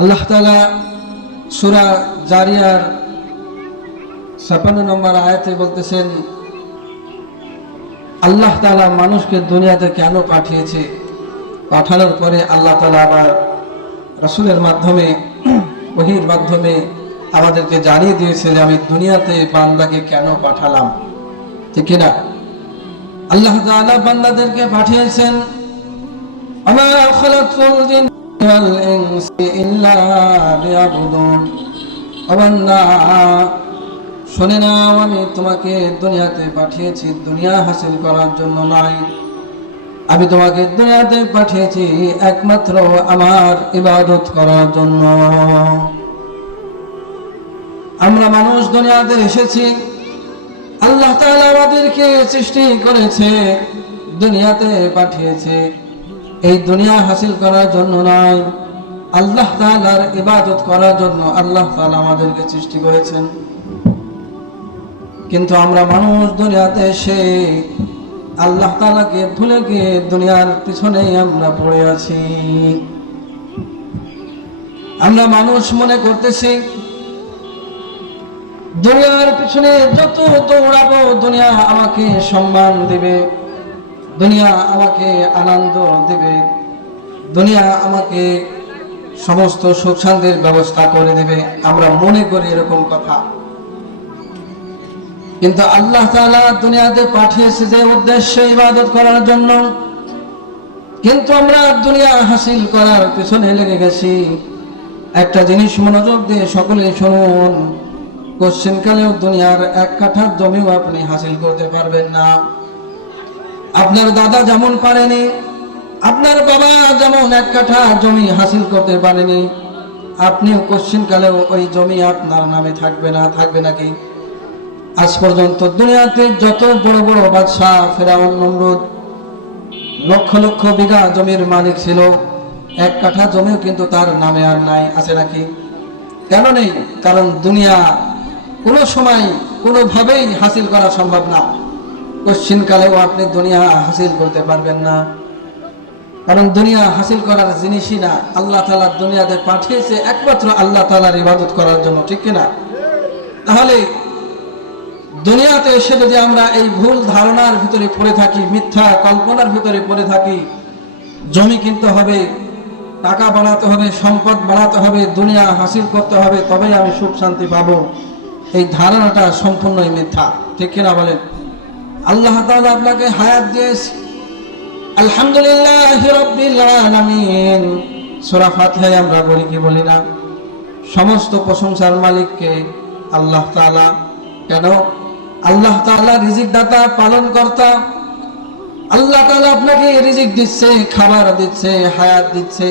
আল্লাহ তাআলা সূরা জারিয়ার 56 নম্বর আয়াতে বলতেছেন, আল্লাহ তাআলা মানুষকে দুনিয়াতে কেন পাঠিয়েছে, পাঠানোর পরে আল্লাহ তাআলা আবার রাসূলের মাধ্যমে, ওহীর মাধ্যমে আমাদেরকে জানিয়ে দিয়েছে যে আমি দুনিয়াতে বান্দাকে কেন পাঠালাম। ঠিক কিনা? আল্লাহ তাআলা বান্দাদেরকে পাঠিয়েছেন, আমা খালাকতুল জিন্না ওয়াল ইনসা ইল্লা লিয়াবুদুন। ও বান্দা, শুনে নাও, আমি তোমাকে দুনিয়াতে পাঠিয়েছি দুনিয়া হাসিল করার জন্য নয়। আমি তোমাকে দুনিয়াতে পাঠিয়েছি একমাত্র আমার ইবাদত করার জন্য। আমরা মানুষ দুনিয়াতে এসেছি, আল্লাহ তাআলা আমাদেরকে সৃষ্টি করেছে, দুনিয়াতে পাঠিয়েছে এই দুনিয়া হাসিল করার জন্য নয়, আল্লাহ তাআলার ইবাদত করার জন্য আল্লাহ তাআলা আমাদেরকে সৃষ্টি করেছেন। কিন্তু আমরা মানুষ দুনিয়াতে এসে আল্লাহ তাআলাকে ভুলে গিয়ে দুনিয়ার পিছনেই আমরা পড়ে আছি। আমরা মানুষ মনে করতেছি দুনিয়ার পিছনে যত দৌড়াবো দুনিয়া আমাকে সম্মান দিবে, দুনিয়া আমাকে আনন্দ দিবে, দুনিয়া আমাকে সমস্ত সুখ শান্তির ব্যবস্থা করে দেবে। আমরা মনে করি এরকম কথা, কিন্তু আল্লাহ তাআলা দুনিয়াতে পাঠিয়েছে যে উদ্দেশ্যে ইবাদত করার জন্য, কিন্তু আমরা দুনিয়া হাসিল করার পিছনে লেগে গেছি। একটা জিনিস মনোযোগ দিয়ে সকলে শুনুন, কোশ্চেনকালেও দুনিয়ার এক কাঠা জমিও আপনি হাসিল করতে পারবেন না। আপনার দাদা যেমন পারেনি, আপনার বাবা যেমন এক কাঠা জমি হাসিল করতে পারেনি, আপনিও কোশ্চেনকালেও ওই জমি আপনার নামে থাকবে না। থাকবে নাকি? আজ পর্যন্ত দুনিয়াতে যত বড় বড় বাদশাহ, ফেরাউন, নমরুদ লক্ষ লক্ষ বিঘা জমির মালিক ছিল, এক কাঠা জমিও কিন্তু তার নামে আর নাই। আছে নাকি? কেন নেই? কারণ দুনিয়া কোনো সময় কোনোভাবেই হাসিল করা সম্ভব না। কোশ্চিনকালেও আপনি দুনিয়া হাসিল করতে পারবেন না, কারণ দুনিয়া হাসিল করার জিনিসই না। আল্লাহ তাআলা দুনিয়াতে পাঠিয়েছে একমাত্র আল্লাহ তাআলার ইবাদত করার জন্য। ঠিক কিনা? তাহলে দুনিয়াতে এসে যদি আমরা এই ভুল ধারণার ভিতরে পড়ে থাকি, মিথ্যা কল্পনার ভিতরে পড়ে থাকি, জমি কিনতে হবে, টাকা বানাতে হবে, সম্পদ বানাতে হবে, দুনিয়া হাসিল করতে হবে, তবেই আমি সুখ শান্তি পাবো, এই ধারণাটা সম্পূর্ণই মিথ্যা। ঠিক কিনা বলেন? আল্লাহ তাআলা আপনাকে হায়াত দিয়েছে, আলহামদুলিল্লাহি রাব্বিল আলামিন। সূরা ফাতিহায় আমরা বলি কি বলি না? সমস্ত প্রশংসার মালিককে আল্লাহ তাআলা। কেন? আল্লাহ তাআলা রিজিক দাতা, পালন কর্তা। আল্লাহ তাআলা আপনাকে রিজিক দিচ্ছে, খাবার দিচ্ছে, হায়াত দিচ্ছে।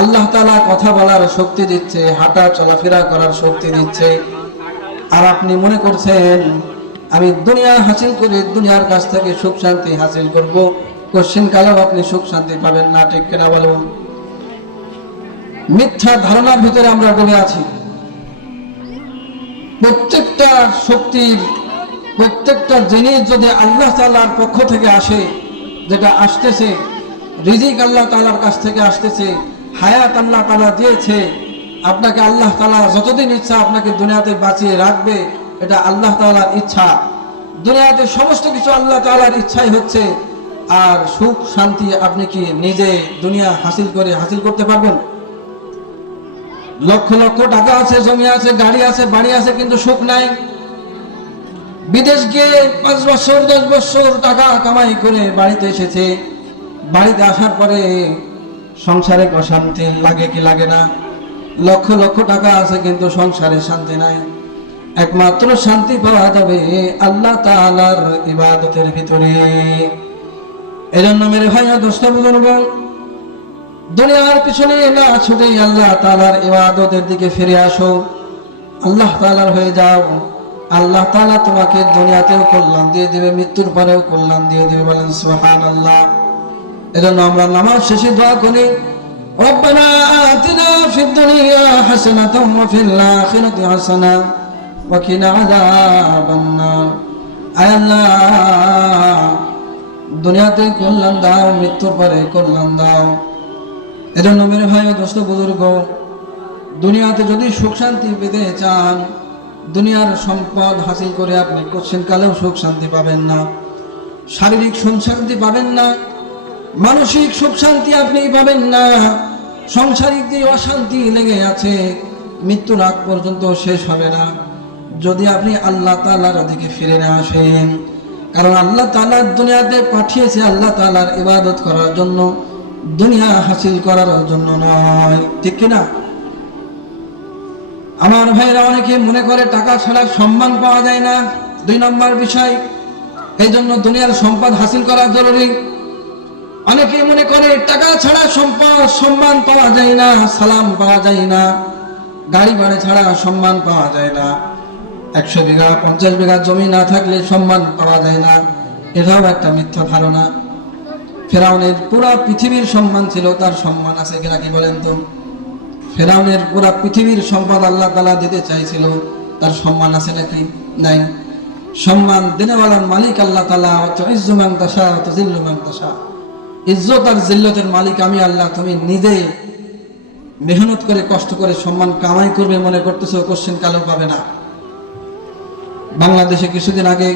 আল্লাহ তাআলা কথা বলার শক্তি দিচ্ছে, হাঁটা চলাফেরা করার শক্তি দিচ্ছে। আর আপনি মনে করছেন আমি দুনিয়া হাসিল করে দুনিয়ার কাছ থেকে সুখ শান্তি হাসিল করব, কোশ্চিন কালেও আপনি সুখ শান্তি পাবেন না। ঠিক কিনা বলুন? মিথ্যা ধারণার ভিতরে আমরা ডুবে আছি। প্রত্যেকটা শক্তির, প্রত্যেকটা জিনিস যদি আল্লাহ তাআলার পক্ষ থেকে আসে, যেটা আসতেছে রিজিক আল্লাহ তাআলার কাছ থেকে আসতেছে, হায়াত আল্লাহ তাআলা দিয়েছে, আপনাকে আল্লাহ তাআলা যতদিন ইচ্ছা আপনাকে দুনিয়াতে বাঁচিয়ে রাখবে, এটা আল্লাহ তাআলার ইচ্ছা। দুনিয়াতে সমস্ত কিছু আল্লাহ তাআলার ইচ্ছাই হচ্ছে। আর সুখ শান্তি আপনি কি নিজে দুনিয়া হাসিল করতে পারবেন? লক্ষ লক্ষ টাকা আছে, জমি আছে, গাড়ি আছে, বাড়ি আছে, কিন্তু সুখ নাই। বিদেশ গিয়ে 5 বছর 10 বছর টাকা কামাই করে বাড়িতে এসেছে, বাড়িতে আসার পরে সংসারে অশান্তি লাগে কি লাগে না? লক্ষ লক্ষ টাকা আছে কিন্তু সংসারে শান্তি নাই। একমাত্র শান্তি পাওয়া যাবে আল্লাহ তাআলার ইবাদতের ভিতরে। এজন্য মেরে ভাই ও দোস্ত বুজুর্গ, দুনিয়ার পিছনে না ছুটে আল্লাহ তাআলার ইবাদতের দিকে ফিরে আসো, আল্লাহ তাআলার হয়ে যাও। আল্লাহ তাআলা তোমাকে দুনিয়াতেও কল্যাণ দিয়ে দিবে, মৃত্যুর পরেও কল্যাণ দিয়ে দিবে। বলেন সুবহানাল্লাহ। এজন্য আমরা নামাজ শেষে দোয়া করি, রব্বানা আতিনা ফিদ দুনিয়া হাসানাতাও ওয়া ফিল আখিরাতি হাসানাহ ওয়া কিনা আযাবান নার। আয় আল্লাহ, দুনিয়াতে কল্যাণ দাও, মৃত্যুর পরে কল্যাণ দাও। এজন্য মেরে ভাই ও দোস্ত বুজুর্গ, দুনিয়াতে যদি সুখ শান্তি পেতে চান, দুনিয়ার সম্পদ হাসিল করে আপনি কোশ্চেন কালেও সুখ শান্তি পাবেন না, শারীরিক সুখ শান্তি পাবেন না, মানসিক সুখ শান্তি আপনি পাবেন না। সাংসারিক যে অশান্তি লেগে আছে মৃত্যুর আগ পর্যন্ত শেষ হবে না যদি আপনি আল্লাহ তাআলার দিকে ফিরে না আসেন। কারণ আল্লাহ তাআলা দুনিয়াতে পাঠিয়েছে আল্লাহ তাআলার ইবাদত করার জন্য, দুনিয়া হাসিল করার জন্য নয়, ঠিক কিনা? আমার ভাইরা অনেকে মনে করে টাকা ছাড়া সম্মান পাওয়া যায় না, 2 নম্বর বিষয়। এই জন্য দুনিয়ার সম্পদ হাসিল করা জরুরি। অনেকে মনে করে টাকা ছাড়া সম্মান পাওয়া যায় না, সালাম পাওয়া যায় না, গাড়ি বাড়ি ছাড়া সম্মান পাওয়া যায় না, 100 বিঘা 50 বিঘা জমি না থাকলে সম্মান পাওয়া যায় না। এটাও একটা মিথ্যা ধারণা। ফেরাউনের পুরা পৃথিবীর সম্মান ছিল, তার সম্মান আছে কিনা কি বলেন তো? ফেরাউনের পুরা পৃথিবীর সম্পদ আল্লাহ তাআলা দিতে চাইছিল, তার সম্মান আছে নাকি? নাই। সম্মান দেনেওয়ালার মালিক আল্লাহ তাআলা, তুইজ্জু মান তাশা ওয়া তুযিল্লু মান তাশা। ইজ্জত আর জিল্লতের মালিক আমি আল্লাহ। তুমি নিজে মেহনত করে কষ্ট করে সম্মান কামাই করবে মনে করতেছো, কোশ্চেন কালেও পাবে না। বাংলাদেশে কিছুদিন আগে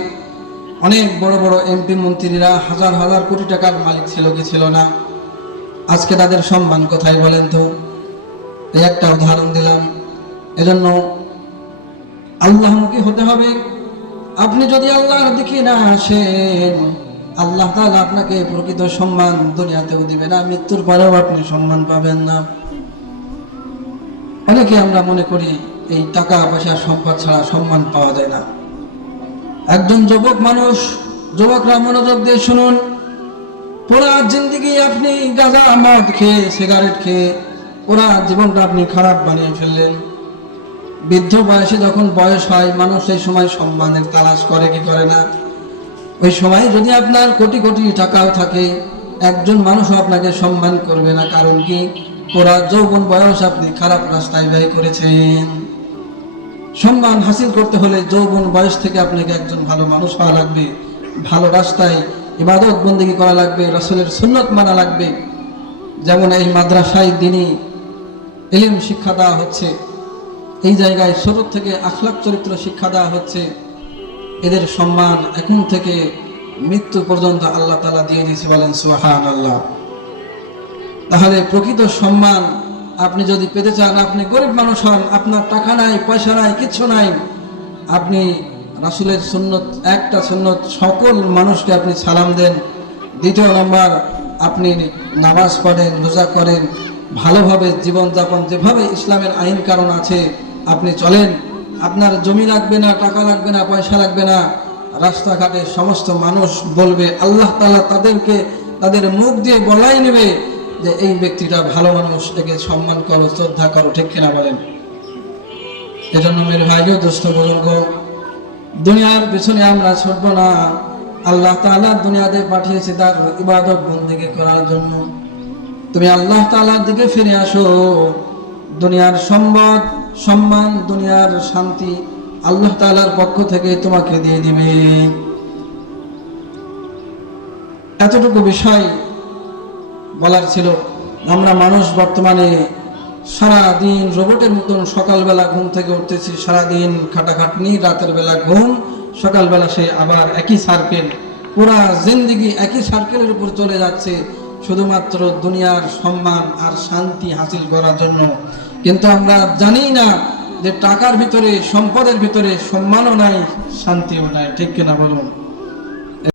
অনেক বড় বড় এমপি মন্ত্রীরা হাজার হাজার কোটি টাকার মালিক ছিল কি ছিল না? আজকে তাদের সম্মান কোথায় বলেন তো? এই একটা উদাহরণ দিলাম। এজন্য আল্লাহমুখী হতে হবে। আপনি যদি আল্লাহর দিকে না আসেন, আল্লাহ তাআলা আপনাকে প্রকৃত সম্মান দুনিয়াতেও দিবে না, মৃত্যুর পরেও আপনি সম্মান পাবেন না। অনেকে আমরা মনে করি এই টাকা পয়সা সম্পদ ছাড়া সম্মান পাওয়া যায় না। একজন যুবক মানুষ, যুবকরা মনোযোগ দিয়ে শুনুন, পুরা জিন্দেগি আপনি গাঁজা মদ খেয়ে সিগারেট খেয়ে পুরা জীবনটা আপনি খারাপ বানিয়ে ফেললেন। বৃদ্ধ বয়সে যখন বয়স হয় মানুষ সেই সময় সম্মানের তালাশ করে কি করে না? ওই সময় যদি আপনার কোটি কোটি টাকাও থাকে, একজন মানুষও আপনাকে সম্মান করবে না। কারণ কি? পুরা যৌবন বয়স আপনি খারাপ রাস্তায় ব্যয় করেছেন। সম্মান হাসিল করতে হলে যৌবন বয়স থেকে আপনাকে একজন ভালো মানুষ হওয়া লাগবে, ভালো রাস্তায় ইবাদত বন্দেগী করা লাগবে, রাসূলের সুন্নত মানা লাগবে। যেমন এই মাদ্রাসায় দ্বীনী ইলম শিক্ষা দেওয়া হচ্ছে, এই জায়গায় ছোট থেকে আখলাক চরিত্র শিক্ষা দেওয়া হচ্ছে। এদের সম্মান এখন থেকে মৃত্যু পর্যন্ত আল্লাহ তাআলা দিয়ে দিয়েছে, বলেন সুবহানাল্লাহ। তাহলে প্রকৃত সম্মান আপনি যদি পেতে চান, আপনি গরিব মানুষ হন, আপনার টাকা নাই পয়সা নাই কিচ্ছু নাই, আপনি রাসূলের সুন্নত, একটা সুন্নত সকল মানুষকে আপনি সালাম দেন। 2 নম্বর, আপনি নামাজ পড়েন, রোজা করেন, ভালোভাবে জীবনযাপন, যেভাবে ইসলামের আইন কারণ আছে আপনি চলেন। আপনার জমি লাগবে না, টাকা লাগবে না, পয়সা লাগবে না। রাস্তাঘাটে সমস্ত মানুষ বলবে, আল্লাহ তাআলা তাদেরকে তাদের মুখ দিয়ে বলাই নেবে যে এই ব্যক্তিটা ভালো মানুষ, একে সম্মান করো, শ্রদ্ধা করো, ঠিক কিনা বলেন? এজন্য মেরে ভাইকে দোস্ত বুজুর্গ, দুনিয়ার পিছনে আমরা ছুটব না। আল্লাহ তাআলা দুনিয়াতে পাঠিয়েছে তার ইবাদত বন্দেগী করার জন্য। তুমি আল্লাহ তাআলার দিকে ফিরে আসো। দুনিয়ার সম্পদ, সম্মান, দুনিয়ার শান্তি আল্লাহ তাআলার পক্ষ থেকে তোমাকে দিয়ে দিবে। এতটুকু বিষয় বলার ছিল। আমরা মানুষ বর্তমানে সারাদিন রোবটের মতন সকালবেলা ঘুম থেকে উঠতেছি, সারাদিন খাটাখাটনি, রাতের বেলা ঘুম, সকালবেলা সে আবার একই সার্কেল, পুরা জিন্দেগি একই সার্কেলের উপর চলে যাচ্ছে শুধুমাত্র দুনিয়ার সম্মান আর শান্তি হাসিল করার জন্য। কিন্তু আমরা জানি না যে টাকার ভিতরে, সম্পদের ভিতরে সম্মানও নাই, শান্তিও নাই, ঠিক কিনা বলুন?